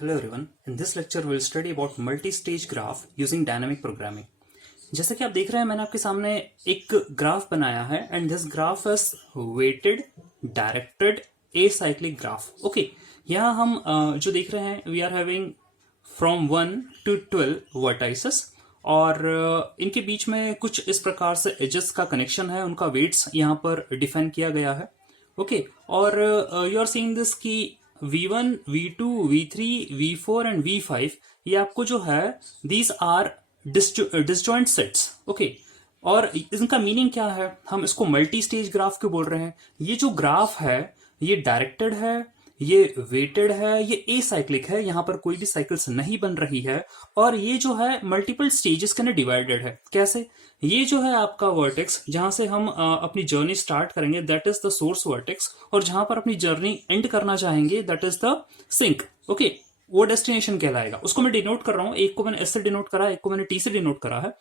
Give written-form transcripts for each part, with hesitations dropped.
Hello everyone. In this lecture we'll study about multi-stage graph using dynamic programming. जैसा कि आप देख रहे हैं मैंने आपके सामने एक ग्राफ बनाया है and this graph is weighted directed acyclic graph. Okay, यहाँ हम जो देख रहे हैं we are having from 1 to 12 vertices और इनके बीच में कुछ इस प्रकार से एजेस का कनेक्शन है, उनका वेट्स यहाँ पर डिफाइन किया गया है. ओके, और यू आर सीइंग दिस की V1, V2, V3, V4 and V5 ये आपको जो है these are disjoint sets. Okay, और इनका मीनिंग क्या है, हम इसको मल्टी स्टेज ग्राफ क्यों बोल रहे हैं. ये जो ग्राफ है ये डायरेक्टेड है, ये वेटेड है, ये एसाइक्लिक है, यहाँ पर कोई भी साइकिल्स नहीं बन रही है और ये जो है मल्टीपल स्टेजेस के अंदर डिवाइडेड है. कैसे, ये जो है आपका वर्टेक्स जहां से हम अपनी जर्नी स्टार्ट करेंगे that is the source vertex, और जहां पर अपनी जर्नी एंड करना चाहेंगे that is the sink. Okay, वो डेस्टिनेशन कहलाएगा. उसको मैं डिनोट कर रहा हूं, एक को मैंने एस से डिनोट करा है, एक को मैंने टी से डिनोट करा है.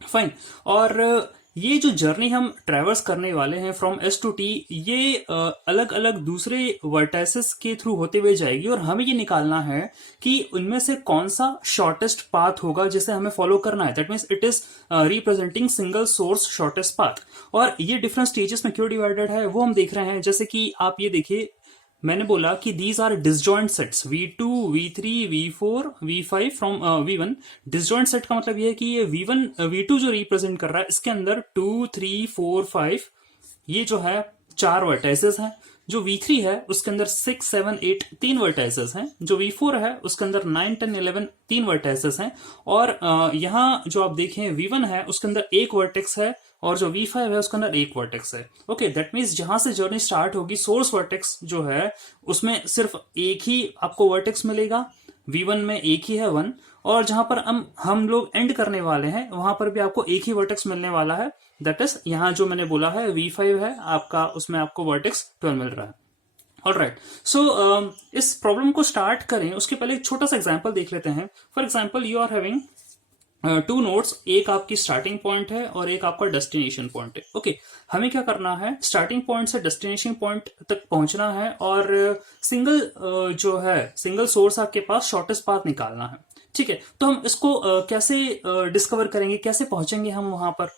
फाइन. और ये जो जर्नी हम ट्रेवर्स करने वाले हैं फ्रॉम एस टू टी, ये अलग अलग दूसरे वर्टाइसेस के थ्रू होते हुए जाएगी और हमें ये निकालना है कि उनमें से कौन सा शॉर्टेस्ट पाथ होगा जिसे हमें फॉलो करना है. That means it is representing single source shortest path. और ये डिफरेंट स्टेजेस में क्यों डिवाइडेड है वो हम देख रहे हैं. जैसे कि आप ये देखिए, मैंने बोला कि these are disjoint sets V2, V3, V4, V5 from V1. Disjoint set का मतलब ये है कि ये V1 V2 जो रिप्रेजेंट कर रहा है इसके अंदर 2, 3, 4, 5 ये जो है 4 वर्टाइसेस हैं. जो V3 है उसके अंदर 6, 7, 8 3 वर्टाइसेस हैं. जो V4 है उसके अंदर 9, 10, 11 3 वर्टाइसेस हैं. और यहाँ जो आप देखें V1 है उसके अंदर एक वर्टेक्स है और जो V5 है उसके अंदर एक वर्टेक्स है. ओके, दैट मीन्स जहां से जर्नी स्टार्ट होगी सोर्स वर्टेक्स जो है उसमें सिर्फ एक ही आपको वर्टेक्स मिलेगा. V1 में एक ही है 1, और जहां पर हम लोग एंड करने वाले हैं वहां पर भी आपको एक ही वर्टेक्स मिलने वाला है. दैट इज यहाँ जो मैंने बोला है V5 है आपका, उसमें आपको वर्टेक्स 12 मिल रहा है. ऑल राइट, सो इस प्रॉब्लम को स्टार्ट करें उसके पहले एक छोटा सा एग्जाम्पल देख लेते हैं. For example you are having 2 nodes, एक आपकी स्टार्टिंग पॉइंट है और एक आपका डेस्टिनेशन पॉइंट है. ओके, हमें क्या करना है, स्टार्टिंग पॉइंट से डेस्टिनेशन पॉइंट तक पहुंचना है और सिंगल जो है सिंगल सोर्स आपके पास शॉर्टेस्ट पाथ निकालना है. ठीक है, तो हम इसको कैसे डिस्कवर करेंगे, कैसे पहुंचेंगे हम वहां पर.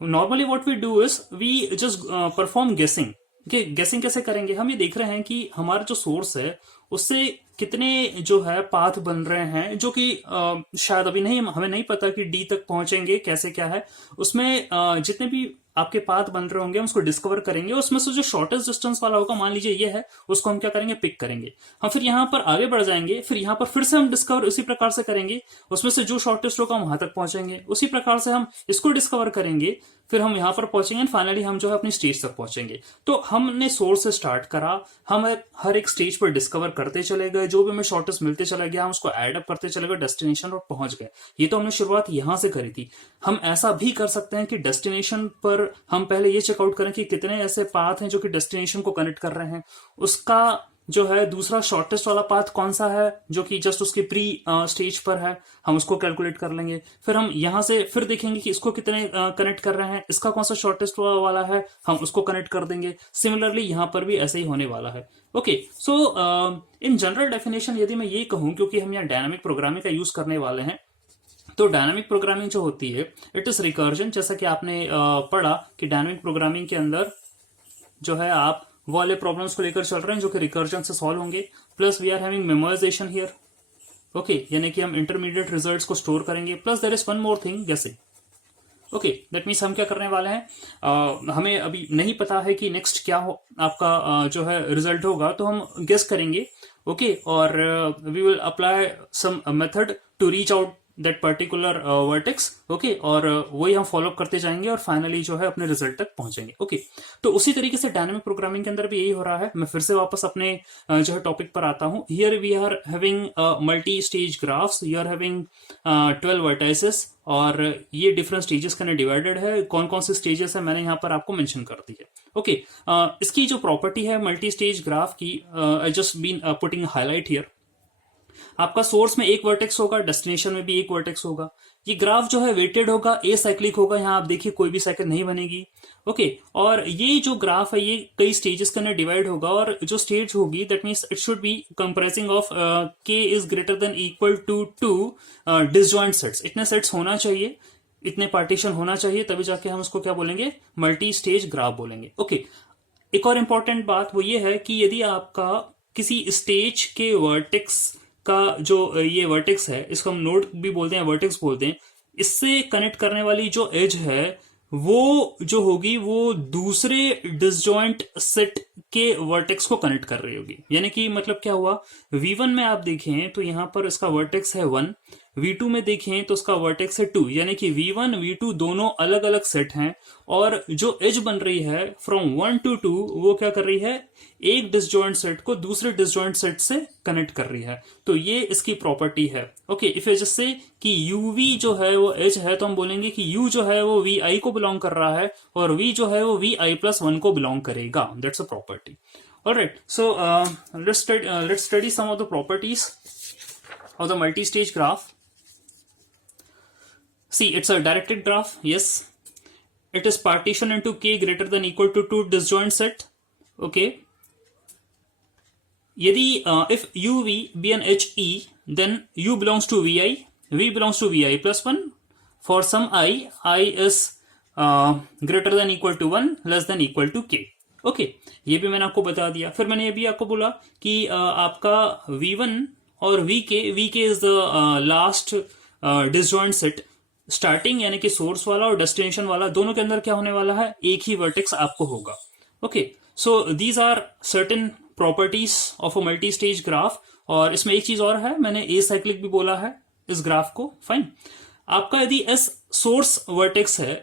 Normally what we do is we just perform guessing. Guessing कैसे करेंगे, हम ये देख रहे हैं कि हमारा जो सोर्स है उससे कितने जो है पाथ बन रहे हैं, जो कि शायद अभी नहीं, हमें नहीं पता कि डी तक पहुंचेंगे कैसे क्या है. उसमें जितने भी आपके पाथ बन रहे होंगे हम उसको डिस्कवर करेंगे. उसमें से जो शॉर्टेस्ट डिस्टेंस वाला होगा, मान लीजिए ये है, उसको हम क्या करेंगे, पिक करेंगे. हम फिर यहाँ पर आगे बढ़ जाएंगे, फिर यहाँ पर फिर से हम डिस्कवर उसी प्रकार से करेंगे. उसमें से जो शॉर्टेस्ट होगा वहां तक पहुंचेंगे. उसी प्रकार से हम इसको डिस्कवर करेंगे, फिर हम यहाँ पर पहुंचेंगे एंड फाइनली हम जो है अपनी स्टेज तक पहुंचेंगे. तो हमने सोर्स से स्टार्ट करा, हम हर एक स्टेज पर डिस्कवर करते चले गए, जो भी हमें शॉर्टेस्ट मिलते चला गया हम उसको एड अप करते चले गए, डेस्टिनेशन पर पहुंच गए. ये तो हमने शुरुआत यहां से करी थी. हम ऐसा भी कर सकते हैं कि डेस्टिनेशन पर हम पहले ये चेकआउट करें कि कितने ऐसे पाथ हैं जो कि डेस्टिनेशन को कनेक्ट कर रहे हैं, उसका जो है दूसरा शॉर्टेस्ट वाला पाथ कौन सा है जो कि जस्ट उसके प्री स्टेज पर है, हम उसको कैलकुलेट कर लेंगे. फिर हम यहां से फिर देखेंगे कि इसको कितने कनेक्ट कर रहे हैं, इसका कौन सा शॉर्टेस्ट वाला है, हम उसको कनेक्ट कर देंगे. सिमिलरली यहां पर भी ऐसे ही होने वाला है. Okay, so in general definition यदि मैं ये कहूं, क्योंकि हम यहाँ डायनामिक प्रोग्रामिंग का यूज करने वाले हैं, तो डायनामिक प्रोग्रामिंग जो होती है इट इज रिकर्जन. जैसा कि आपने पढ़ा कि डायनामिक प्रोग्रामिंग के अंदर जो है आप वो वाले प्रॉब्लम्स को लेकर चल रहे हैं जो कि रिकर्जन से सॉल्व होंगे. Plus we are having memorization here. Okay, यानी कि हम इंटरमीडिएट रिजल्ट्स को स्टोर करेंगे. Plus there is one more thing, guessing. Okay, that means हम क्या करने वाले हैं, हमें अभी नहीं पता है कि नेक्स्ट क्या हो आपका जो है रिजल्ट होगा, तो हम गेस करेंगे. ओके, और we will apply some method to reach out that particular vertex. Okay, और वही हम फॉलो करते जाएंगे और फाइनली जो है अपने रिजल्ट तक पहुंचेंगे. ओके, तो उसी तरीके से डायनामिक प्रोग्रामिंग के अंदर भी यही हो रहा है. मैं फिर से वापस अपने जो है टॉपिक पर आता हूं. Here we are having multi stage graphs, you are having 12 vertices और ये डिफरेंट स्टेजेस के अंदर डिवाइडेड है. कौन कौन से स्टेजेस है मैंने यहाँ पर आपको मेंशन कर दी है. ओके, इसकी जो प्रॉपर्टी है मल्टी स्टेज ग्राफ की, I just been putting highlight here. आपका सोर्स में एक वर्टेक्स होगा, डेस्टिनेशन में भी एक वर्टेक्स होगा। ये ग्राफ जो है वेटेड होगा, ए साइक्लिक होगा, यहाँ आप देखिए कोई भी साइकिल नहीं बनेगी। ओके, और ये जो ग्राफ है ये कई स्टेजेस के अंदर डिवाइड होगा, और जो स्टेज होगी that means it should be compressing of K is greater than equal to disjoint sets. इतने सेट्स होना चाहिए, इतने पार्टीशन होना चाहिए, तभी जाके हम उसको क्या बोलेंगे, मल्टी स्टेज ग्राफ बोलेंगे। ओके, एक और इंपॉर्टेंट बात वो ये है कि यदि आपका किसी स्टेज के वर्टेक्स का जो ये वर्टेक्स है, इसको हम नोड भी बोलते हैं, वर्टेक्स बोलते हैं, इससे कनेक्ट करने वाली जो एज है वो जो होगी वो दूसरे डिसजॉइंट सेट के वर्टेक्स को कनेक्ट कर रही होगी। यानी कि मतलब क्या हुआ, V1 में आप देखें तो यहां पर इसका वर्टेक्स है 1, V2 में देखें तो उसका वर्टेक्स है 2, यानी कि V1 V2 दोनों अलग अलग सेट हैं, और जो एज बन रही है फ्रॉम 1 to 2 वो क्या कर रही है, एक डिसजॉइंट सेट को दूसरे डिसजॉइंट सेट से कनेक्ट कर रही है। तो ये इसकी प्रॉपर्टी है। ओके, इफ एज से कि UV जो है वो एज है, तो हम बोलेंगे कि U जो है वो VI को बिलोंग कर रहा है, और V जो है वो VI+1 को बिलोंग करेगा। That's a property. Alright, so let's study some of the properties of the multi-stage graph. See, it's a directed graph. Yes, it is partitioned into K greater than equal to 2 disjoint set. Okay. यदि if UV be an HE, then U belongs to VI, V belongs to VI+1 for some I is greater than equal to 1 less than equal to K. Okay, ये भी मैंने आपको बता दिया। फिर मैंने ये भी आपको बोला कि आपका V1 और VK is the last disjoint set. Starting यानी कि सोर्स वाला और डेस्टिनेशन वाला दोनों के अंदर क्या होने वाला है, एक ही वर्टेक्स आपको होगा। Okay, so these are certain properties of a multi stage graph. और इसमें एक चीज और है, मैंने ए साइक्लिक भी बोला है इस ग्राफ को। फाइन, आपका यदि एस सोर्स वर्टेक्स है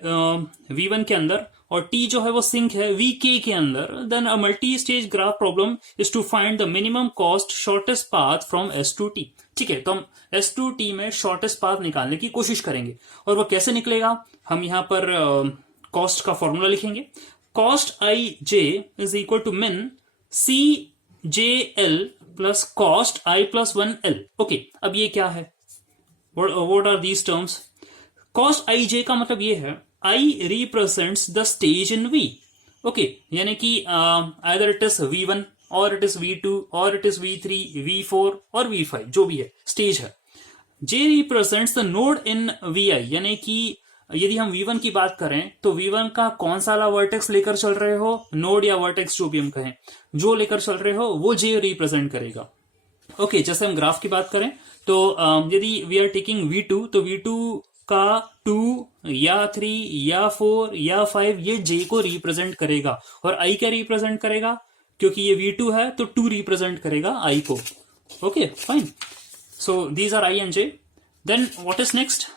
V1 के अंदर और T जो है वो सिंक है VK के अंदर, then a multi stage graph problem is to find the minimum cost shortest path from S to T। ठीक है, तो हम S to T में शॉर्टेस्ट पाथ निकालने की कोशिश करेंगे। और वो कैसे निकलेगा, हम यहां पर कॉस्ट का फॉर्मूला लिखेंगे। Cost IJ is equal to min CJL plus cost I+1L। Okay, अब ये क्या है, what are these terms? Cost IJ का मतलब ये है, I represents the stage in V. Okay, यानी कि either it is V1 or it is V2 or it is V3, V4 और V5 जो भी है, स्टेज है। J represents the node in VI, यानी कि यदि हम V1 की बात करें तो V1 का कौन सा वाला वर्टेक्स लेकर चल रहे हो, नोड या वर्टेक्स जो भी हम कहें, जो लेकर चल रहे हो वो J रिप्रेजेंट करेगा। ओके, जैसे हम ग्राफ की बात करें तो यदि वी आर टेकिंग V2 तो V2 का 2 या 3 या 4 या 5 ये J को रिप्रेजेंट करेगा। और I क्या रिप्रेजेंट करेगा, क्योंकि ये V2 है तो 2 रिप्रेजेंट करेगा I को। Okay, fine, so these are I and J। Then what is next,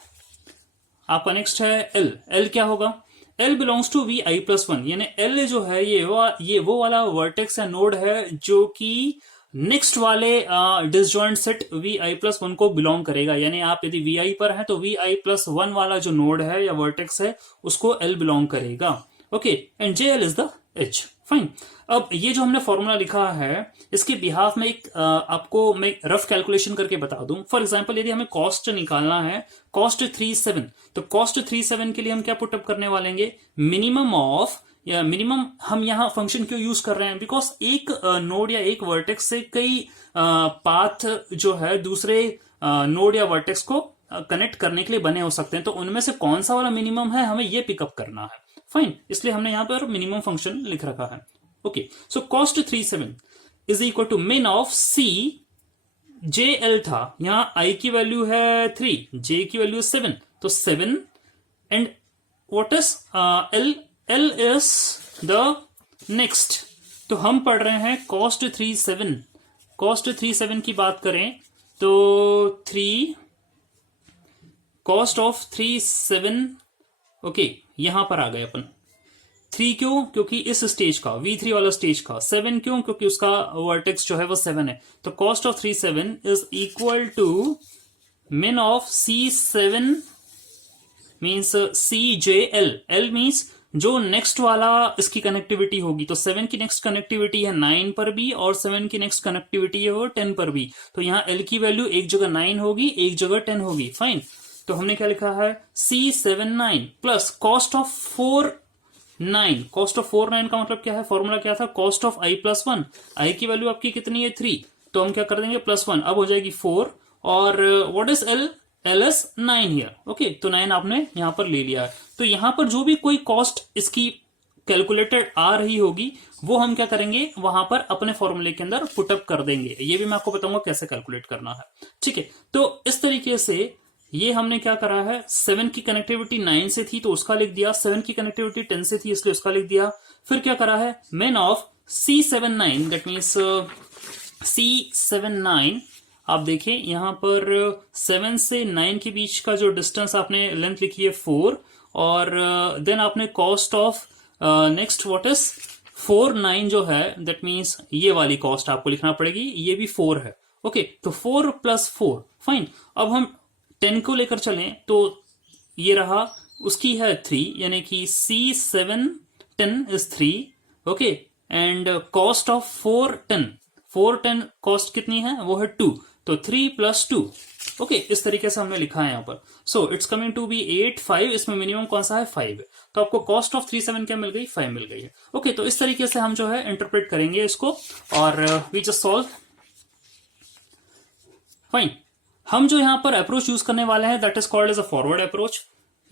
आपका नेक्स्ट है L। L क्या होगा, L बिलोंग्स टू VI+1, यानी L जो है ये वो वाला वर्टेक्स या नोड है जो कि नेक्स्ट वाले डिसजॉइंट सेट VI+1 को बिलोंग करेगा। यानी आप यदि VI पर हैं तो VI+1 वाला जो नोड है या वर्टेक्स है उसको L बिलोंग करेगा। Okay, and JL is the H। Fine, अब ये जो हमने फॉर्मूला लिखा है इसके बिहाफ में एक आपको मैं रफ कैलकुलेशन करके बता दूं। फॉर एग्जांपल यदि हमें कॉस्ट निकालना है, कॉस्ट 37, तो कॉस्ट 37 के लिए हम क्या पुटअप करने वालेंगे, मिनिमम ऑफ, या मिनिमम हम यहां फंक्शन क्यों यूज कर रहे हैं, बिकॉज एक नोड या एक वर्टेक्स से कई पाथ जो है दूसरे नोड या वर्टेक्स को कनेक्ट करने के लिए बने हो सकते हैं, तो उनमें से कौन सा वाला मिनिमम है हमें ये पिकअप करना है। फाइन, इसलिए हमने यहां पर मिनिमम फंक्शन लिख रखा है। Okay, so cost 37 is equal to min of C JL था, यहां I की वैल्यू है 3, J की वैल्यू 7, तो 7 and what is L is the next। तो हम पढ़ रहे हैं कॉस्ट 37। कॉस्ट 37 की बात करें तो 3 कॉस्ट ऑफ 37। ओके, यहां पर आ गए अपन। 3 क्यों, क्योंकि इस स्टेज का V3 वाला स्टेज का। 7 क्यों, क्योंकि उसका वर्टेक्स जो है वो 7 है। तो cost of 37 is equal to min of C7 means CJL। L means जो नेक्स्ट वाला इसकी कनेक्टिविटी होगी, तो 7 की नेक्स्ट कनेक्टिविटी है 9 पर भी और 7 की नेक्स्ट कनेक्टिविटी है वो 10 पर भी। तो यहाँ एल की वैल्यू एक जगह 9 होगी, एक जगह 10 होगी। फाइन, तो हमने क्या लिखा है, C79 plus cost of 4 9। Cost of 4 9 का मतलब क्या है, फॉर्मूला क्या था, कॉस्ट ऑफ i प्लस 1। आई की वैल्यू आपकी कितनी है 3, तो हम क्या कर देंगे प्लस 1, अब हो जाएगी 4। और what is L, L S 9 here. Okay, तो 9 आपने यहां पर ले लिया है। तो यहां पर जो भी कोई कॉस्ट इसकी कैलकुलेटेड आ रही होगी वो हम क्या करेंगे, वहां पर अपने फॉर्मूले के अंदर पुटअप कर देंगे। ये भी मैं आपको बताऊंगा कैसे कैलकुलेट करना है। ठीक है, तो इस तरीके से ये हमने क्या करा है, 7 की कनेक्टिविटी 9 से थी तो उसका लिख दिया, 7 की कनेक्टिविटी 10 से थी इसलिए उसका लिख दिया। फिर क्या करा है, main of C79, that means C79। आप देखिए यहां पर 7 से 9 के बीच का जो डिस्टेंस आपने लेंथ लिखी है 4, और देन आपने cost of next what is 4 9 जो है, दैट मीन्स ये वाली कॉस्ट आपको लिखना पड़ेगी, ये भी 4 है। ओके, तो 4 प्लस 4। फाइन, अब हम 10 को लेकर चलें तो ये रहा, उसकी है 3, यानी कि C710 is 3। Okay, and cost of 410 cost कितनी है, वो है 2, तो 3 प्लस 2। ओके, इस तरीके से हमने लिखा है यहां पर। So it's coming to be 8 5, इसमें मिनिमम कौन सा है 5 है, तो आपको कॉस्ट ऑफ 37 क्या मिल गई, 5 मिल गई है। ओके, तो इस तरीके से हम जो है इंटरप्रेट करेंगे इसको, और वी जस्ट सॉल्व। फाइन, हम जो यहां पर अप्रोच यूज करने वाले हैं that is called as a forward approach.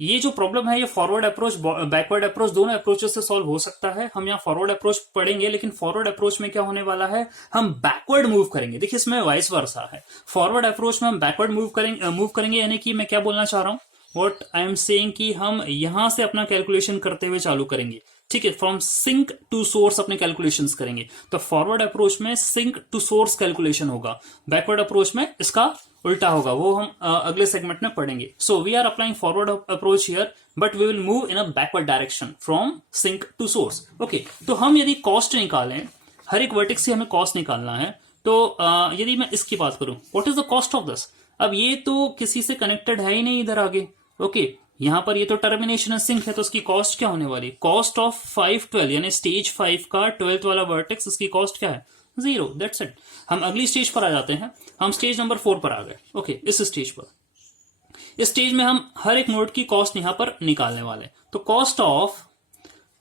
ये जो प्रॉब्लम है ये फॉरवर्ड अप्रोच बैकवर्ड अप्रोच दोनों अप्रोचेस से सॉल्व हो सकता है। हम यहाँ फॉरवर्ड अप्रोच पढ़ेंगे, लेकिन फॉरवर्ड अप्रोच में क्या होने वाला है, हम बैकवर्ड मूव करेंगे। देखिए इसमें वाइस वर्सा है, फॉरवर्ड अप्रोच में हम बैकवर्ड मूव करेंगे, यानी कि मैं क्या बोलना चाह रहा हूं, व्हाट आई एम सेइंग कि हम यहां से अपना कैलकुलेशन करते हुए चालू करेंगे। ठीक है, फ्रॉम सिंक टू सोर्स अपने कैलकुलेशंस करेंगे। तो फॉरवर्ड अप्रोच में सिंक टू सोर्स कैलकुलेशन होगा, बैकवर्ड अप्रोच में इसका उल्टा होगा, वो हम अगले सेगमेंट में पढ़ेंगे। So we are applying forward approach here, but we will move in a backward direction from sink to source. Okay, तो हम यदि कॉस्ट निकालें, हर एक वर्टेक्स से हमें कॉस्ट निकालना है, तो यदि मैं इसकी बात करूं, what is the cost of this. अब ये तो किसी से कनेक्टेड है ही नहीं इधर आगे। ओके, यहां पर ये तो टर्मिनेशन सिंक है, तो उसकी कॉस्ट क्या होने वाली, कॉस्ट ऑफ 5 12, यानी स्टेज 5 का 12th वाला वर्टेक्स, इसकी कॉस्ट क्या है 0। That's it. हम अगली स्टेज पर आ जाते हैं, हम स्टेज नंबर 4 पर आ गए। ओके, इस स्टेज पर, इस स्टेज में हम हर एक नोड की कॉस्ट यहां पर निकालने वाले हैं। तो कॉस्ट ऑफ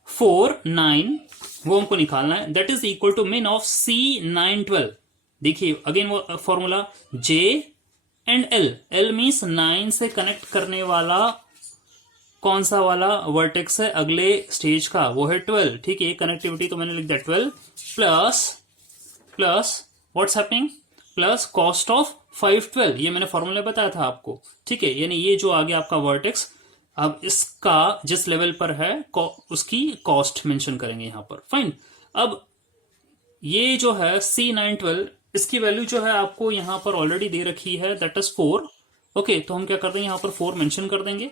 4 9 वो हमको निकालना है, that is equal to min of C9 12। देखिए अगेन वो formula, J and L, L means 9 से कनेक्ट करने वाला कौन सा वाला वर्टेक्स है अगले स्टेज का, वो है 12। ठीक है, कनेक्टिविटी तो मैंने लिख दिया 12 plus what's happening, plus cost of 5 12, ये मैंने फॉर्मूला बताया था आपको। ठीक है, यानी ये जो आ गया आपका वर्टेक्स, अब इसका जिस लेवल पर है उसकी कॉस्ट मेंशन करेंगे यहां पर। फाइन, अब ये जो है C9 12, इसकी वैल्यू जो है आपको यहां पर ऑलरेडी दे रखी है, दैट इज 4। ओके, तो हम क्या कर देंगे, यहां पर 4 मेंशन कर देंगे,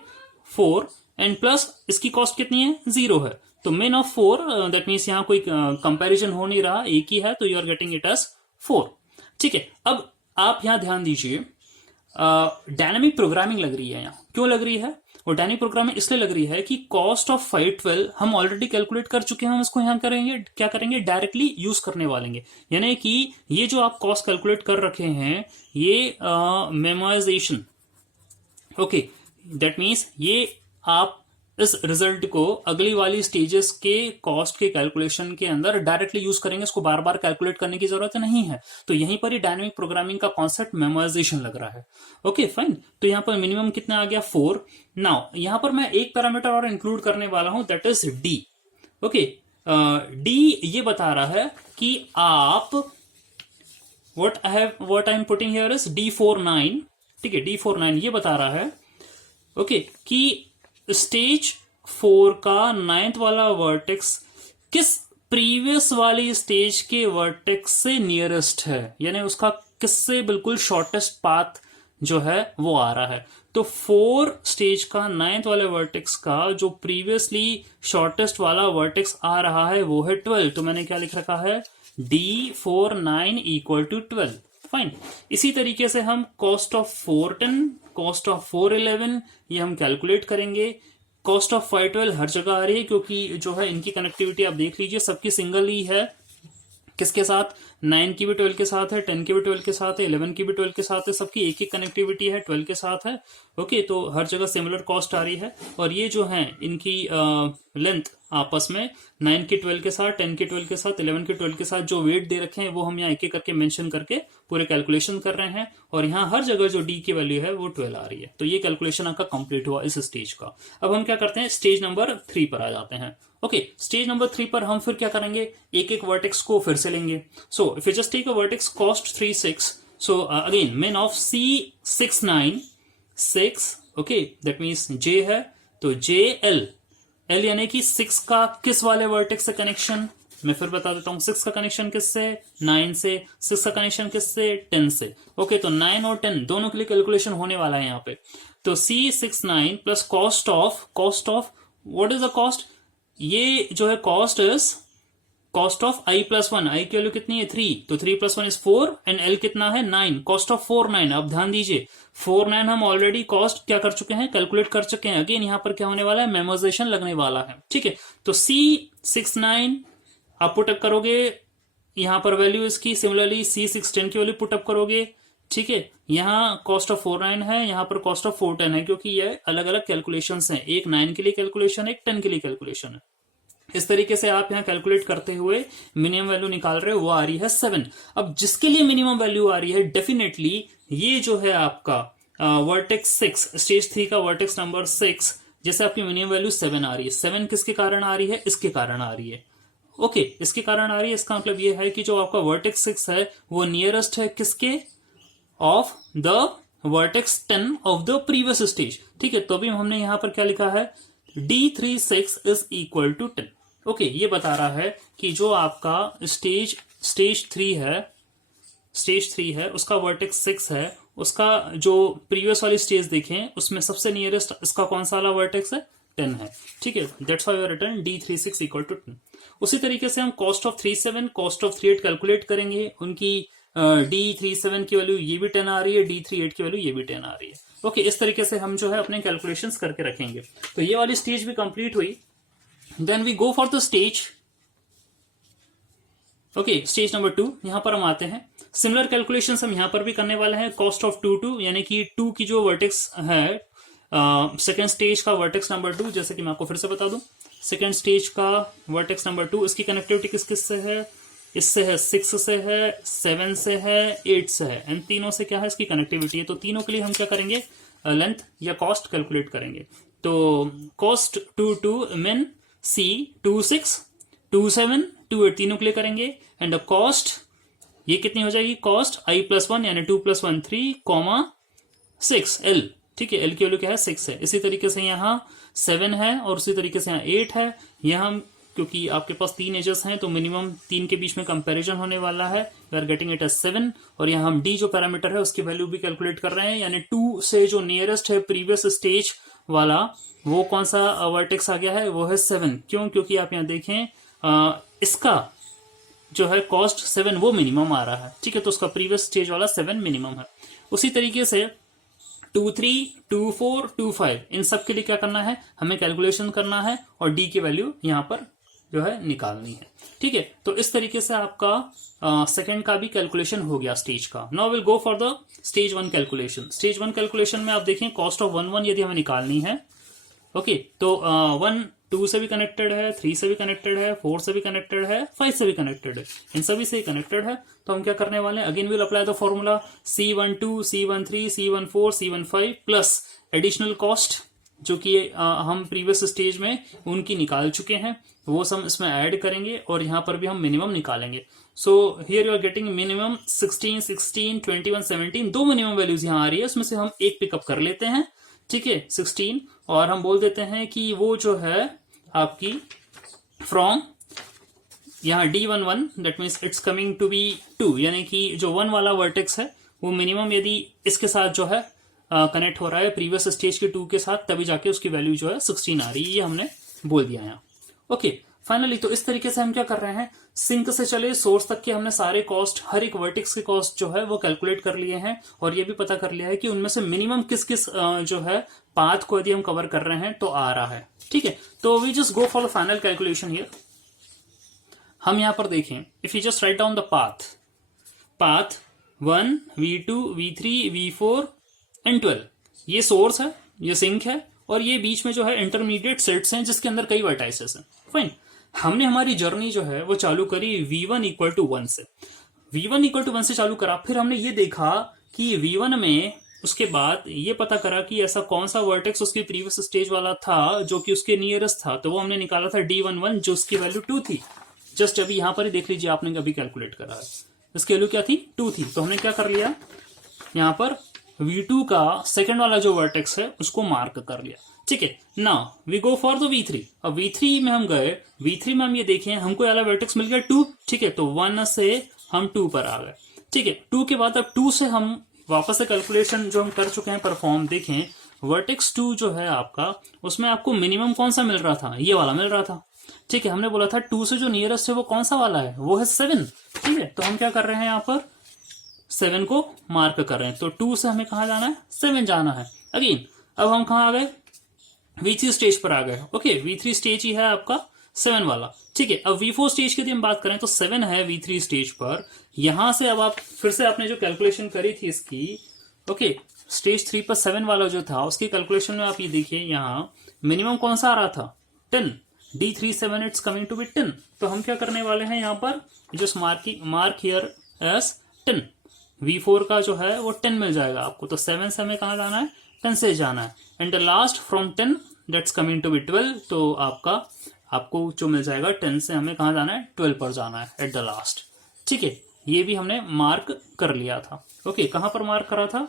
4 एंड प्लस इसकी कॉस्ट कितनी है 0 है, तो मेन ऑफ 4, दैट मीन्स यहां कोई कंपैरिजन हो नहीं रहा, एक ही है, तो you are getting it as 4। ठीक है, अब आप यहां ध्यान दीजिए, डायनामिक प्रोग्रामिंग लग रही है यहाँ, क्यों लग रही है, और डायनामिक प्रोग्रामिंग इसलिए लग रही है कि कॉस्ट ऑफ 5 12 हम ऑलरेडी कैलकुलेट कर चुके हैं, हम इसको यहाँ करेंगे, क्या करेंगे, डायरेक्टली यूज करने वालेंगे। यानी कि ये जो आप कॉस्ट कैलकुलेट कर रखे हैं, ये मेमोराइजेशन, ओके, दैट मीन्स ये आप इस रिजल्ट को अगली वाली स्टेजेस के कॉस्ट के कैलकुलेशन के अंदर डायरेक्टली यूज करेंगे, इसको बार बार कैलकुलेट करने की जरूरत नहीं है। तो यहीं पर ही डायनामिक प्रोग्रामिंग का कॉन्सेप्ट मेमोराइजेशन लग रहा है। ओके फाइन, तो यहां पर मिनिमम कितना आ गया 4। नाउ यहां पर मैं एक पैरामीटर और इंक्लूड करने वाला हूं, that is D. Okay, D ये बता रहा है कि आप what I am putting here is D49। ठीक है, D49 ये बता रहा है ओके कि स्टेज 4 का 9th वाला वर्टेक्स किस प्रीवियस वाली स्टेज के वर्टेक्स से नियरेस्ट है, यानी उसका किससे बिल्कुल शॉर्टेस्ट पाथ जो है वो आ रहा है। तो 4 स्टेज का 9th वाले वर्टेक्स का जो प्रीवियसली शॉर्टेस्ट वाला वर्टेक्स आ रहा है वो है 12, तो मैंने क्या लिख रखा है D49 इक्वल टू 12। फाइन, इसी तरीके से हम कॉस्ट ऑफ 410, कॉस्ट ऑफ 411 ये हम कैलकुलेट करेंगे। कॉस्ट ऑफ 512 हर जगह आ रही है क्योंकि जो है इनकी कनेक्टिविटी आप देख लीजिए, सबकी सिंगल ही है। किसके साथ? 9 की भी 12 के साथ है, 10 की भी 12 के साथ है, 11 की भी 12 के साथ है, सबकी एक ही कनेक्टिविटी है, 12 के साथ है। ओके, तो हर जगह सिमिलर कॉस्ट आ रही है। और ये जो है इनकी लेंथ आपस में 9 की 12 के साथ, 10 की 12 के साथ, 11 की 12 के साथ जो वेट दे रखे हैं वो हम यहाँ एक एक करके मेंशन करके पूरे कैलकुलेशन कर रहे हैं। और यहाँ हर जगह जो डी की वैल्यू है वो 12 आ रही है। तो ये कैलकुलेशन आपका कंप्लीट हुआ इस स्टेज का। अब हम क्या करते हैं, स्टेज नंबर 3 पर आ जाते हैं। ओके, स्टेज नंबर 3 पर हम फिर क्या करेंगे, एक एक वर्टेक्स को फिर से लेंगे। So if you just take a vertex cost 36, so again min of C696, okay, that means J है तो JL, L यानी कि 6 का किस वाले वर्टेक्स से कनेक्शन, मैं फिर बता देता हूं, 6 का कनेक्शन किससे, 9 से, 6 का कनेक्शन किससे, 10 से। ओके, तो 9 और 10 दोनों के लिए कैलकुलेशन होने वाला है यहाँ पे। तो C69 plus cost of what is the cost, ये जो है cost is cost of i plus 1, i की वैल्यू कितनी है 3, तो 3 प्लस 1 इज 4 एंड l कितना है 9, कॉस्ट ऑफ 4 9। अब ध्यान दीजिए 4 9 हम ऑलरेडी कॉस्ट क्या कर चुके हैं, कैलकुलेट कर चुके हैं। अगेन यहाँ पर क्या होने वाला है, मेमोराइजेशन लगने वाला है। ठीक है, तो C69 आप पुटअप करोगे, यहाँ पर वैल्यू इसकी, सिमिलरली C610 की वैल्यू पुटअप करोगे। ठीक है, यहाँ कॉस्ट ऑफ 4 9 है, यहाँ पर कॉस्ट ऑफ 4 10 है, क्योंकि ये अलग अलग कैलकुलेशन हैं, एक 9 के लिए कैलकुलेशन है, एक 10 के लिए कैलकुलेशन है। इस तरीके से आप यहाँ कैलकुलेट करते हुए मिनिमम वैल्यू निकाल रहे हो, वो आ रही है 7। अब जिसके लिए मिनिमम वैल्यू आ रही है, डेफिनेटली ये जो है आपका वर्टेक्स 6, स्टेज 3 का वर्टेक्स नंबर 6, जैसे आपकी मिनिमम वैल्यू 7 आ रही है। 7 किसके कारण आ रही है, इसके कारण आ रही है। ओके, इसके कारण आ रही है, इसका मतलब ये है कि जो आपका वर्टेक्स 6 है वो नियरेस्ट है किसके, of the vertex 10 of the previous stage. ठीक है, तो अभी हमने यहां पर क्या लिखा है, D36 is equal to 10। Okay, ये बता रहा है कि जो आपका स्टेज 3 है उसका वर्टेक्स 6 है, उसका जो प्रीवियस वाली स्टेज देखें उसमें सबसे नियरेस्ट इसका कौन सा वाला वर्टेक्स है, 10 है। ठीक है, that's why we are return D36 equal to 10। उसी तरीके से हम cost of 37, cost of 38 calculate करेंगे। उनकी D37 की वैल्यू ये भी 10 आ रही है, D38 की वैल्यू ये भी 10 आ रही है। ओके, इस तरीके से हम जो है अपने कैलकुलेशंस करके रखेंगे। तो ये वाली स्टेज भी कंप्लीट हुई। Then we go for the stage, okay, stage number 2। यहां पर हम आते हैं, सिमिलर कैलकुलेशंस हम यहां पर भी करने वाले हैं। कॉस्ट ऑफ 2 यानी कि 2 की जो वर्टेक्स है, सेकेंड स्टेज का वर्टेक्स नंबर 2, जैसे कि मैं आपको फिर से बता दूं, सेकेंड स्टेज का वर्टेक्स नंबर 2, इसकी कनेक्टिविटी किस किस से है, इससे है, 6 से है, 7 से है, 8 से है, एंड तीनों से क्या है इसकी कनेक्टिविटी है। तो तीनों के लिए हम क्या करेंगे, लेंथ या कॉस्ट कैलकुलेट करेंगे। तो कॉस्ट 2 min C26 27 28 तीनों के लिए करेंगे, एंड कॉस्ट ये कितनी हो जाएगी, कॉस्ट i प्लस 1 यानी 2 प्लस 1 3, 6 L। ठीक है, L की वैल्यू क्या है, 6 है। इसी तरीके से यहाँ 7 है और उसी तरीके से यहाँ 8 है। यहाँ क्योंकि आपके पास 3 एजेस हैं तो मिनिमम 3 के बीच में कंपैरिजन होने वाला है, we are getting it as 7। और यहाँ हम D जो पैरामीटर है उसकी वैल्यू भी कैलकुलेट कर रहे हैं, यानी 2 से जो नियरेस्ट है प्रीवियस स्टेज वाला, वो कौन सा वर्टेक्स आ गया है, वो है 7। क्यों, क्योंकि आप यहाँ देखें इसका जो है कॉस्ट 7 वो मिनिमम आ रहा है। ठीक है, तो उसका प्रीवियस स्टेज वाला 7 मिनिमम है। उसी तरीके से 2 3 2 4 2 5 इन सब के लिए क्या करना है, हमें कैलकुलेशन करना है और D की वैल्यू यहाँ पर जो है निकालनी है। ठीक है, तो इस तरीके से आपका सेकंड का भी कैलकुलेशन हो गया स्टेज का। Now will go for the stage 1 calculation. Stage 1 calculation में आप देखें कॉस्ट ऑफ 1 1 यदि हमें निकालनी है, ओके, तो 1 2 से भी कनेक्टेड है, 3 से भी कनेक्टेड है, 4 से भी कनेक्टेड है, 5 से भी कनेक्टेड है, इन सभी से कनेक्टेड है। तो हम क्या करने वाले हैं, again will apply the formula C12 C13 C14 C15 plus additional cost जो कि हम प्रीवियस स्टेज में उनकी निकाल चुके हैं, वो सब इसमें ऐड करेंगे और यहाँ पर भी हम मिनिमम निकालेंगे। So here you are getting minimum 16 16 21 17, दो मिनिमम वैल्यूज यहाँ आ रही है, उसमें से हम एक पिकअप कर लेते हैं। ठीक है, 16, और हम बोल देते हैं कि वो जो है आपकी फ्रॉम यहाँ D11 that means it's coming to be 2, यानी कि जो 1 वाला वर्टेक्स है वो मिनिमम यदि इसके साथ जो है कनेक्ट हो रहा है प्रीवियस स्टेज के 2 के साथ, तभी जाके उसकी वैल्यू जो है 16 आ रही है, ये हमने बोल दिया यहाँ। ओके, फाइनली तो इस तरीके से हम क्या कर रहे हैं, सिंक से चले सोर्स तक के हमने सारे कॉस्ट, हर एक वर्टेक्स के कॉस्ट जो है वो कैलकुलेट कर लिए हैं, और ये भी पता कर लिया है कि उनमें से मिनिमम किस किस जो है पाथ को यदि हम कवर कर रहे हैं तो आ रहा है। ठीक है, तो we just go for the final calculation here. हम यहां पर देखें, if you just write down the path 1, V2, V3, V4 and 12, ये सोर्स है, ये सिंक है, और ये बीच में जो है इंटरमीडिएट सेट्स हैं जिसके अंदर कई वर्टाइसेस हैं। फाइन, हमने हमारी जर्नी जो है वो चालू करी V1 इक्वल टू 1 से। V1 इक्वल टू 1 से चालू करा, फिर हमने ये देखा कि V1 में उसके बाद ये पता करा कि ऐसा कौन सा वर्टेक्स उसकी प्रीवियस स्टेज वाला था जो कि उसके नियरेस्ट था, तो वो हमने निकाला था D11 जो उसकी वैल्यू 2 थी। जस्ट अभी यहां पर ही देख लीजिए, आपने कभी कैलकुलेट करा है, इसकी वैल्यू क्या थी, 2 थी। तो हमने क्या कर लिया, यहां पर V2 का सेकंड वाला जो वर्टेक्स है उसको मार्क कर लिया। ठीक है, now we go for the V3। अब V3 में हम गए, V3 में हम ये देखें हमको वाला वर्टेक्स मिल गया 2। ठीक है, तो 1 से हम 2 पर आ गए। ठीक है, 2 के बाद अब 2 से हम वापस से कैलकुलेशन जो हम कर चुके हैं परफॉर्म, देखें वर्टेक्स 2 जो है आपका, उसमें आपको मिनिमम कौन सा मिल रहा था, ये वाला मिल रहा था। ठीक है, हमने बोला था 2 से जो नियरेस्ट है वो कौन सा वाला है, वो है 7। ठीक है, तो हम क्या कर रहे हैं, यहाँ पर 7 को मार्क कर रहे हैं। तो 2 से हमें कहा जाना है, 7 जाना है। अगेन अब हम कहा आ गए, V3 स्टेज पर आ गए। ओके, V3 स्टेज ही है आपका 7 वाला। ठीक है, अब V4 स्टेज की यदि हम बात करें तो 7 है V3 स्टेज पर। यहां से अब आप फिर से आपने जो कैलकुलेशन करी थी इसकी, ओके, स्टेज 3 पर 7 वाला जो था उसकी कैलकुलेशन में आप ये देखिए, यहाँ मिनिमम कौन सा आ रहा था, 10। D37 it's coming to B 10। तो हम क्या करने वाले हैं, यहाँ पर just mark here as 10। V4 का जो है वो 10 मिल जाएगा आपको। तो 7 से हमें कहाँ जाना है, 10 से जाना है। And the last from 10 that's coming to be 12। तो आपको जो मिल जाएगा 10 से हमें कहाँ जाना है, 12 पर जाना है एट द लास्ट। ठीक है, ये भी हमने मार्क कर लिया था। ओके, कहाँ पर मार्क करा था,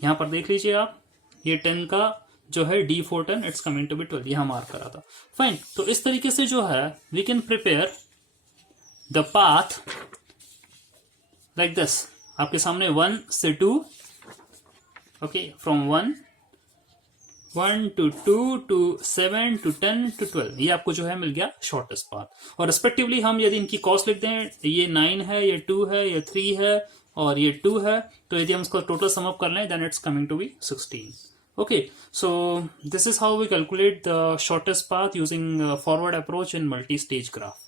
यहाँ पर देख लीजिए आप, ये 10 का जो है D410 it's coming to be 12, यहां मार्क करा था। फाइन, तो इस तरीके से जो है we can prepare the path like this. आपके सामने 1 से 2, okay, from 1 to 2 to 7 to 10 to 12, ये आपको जो है मिल गया शॉर्टेस्ट पाथ। और रिस्पेक्टिवली हम यदि इनकी कॉस्ट लिख दें, ये 9 है, ये 2 है, ये 3 है और ये 2 है, तो यदि हम इसको टोटल सम अप कर लें then it's coming to be 16। Okay, so this is how we calculate the shortest path using forward approach in multi-stage graph.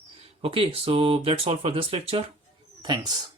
Okay, so that's all for this lecture. Thanks.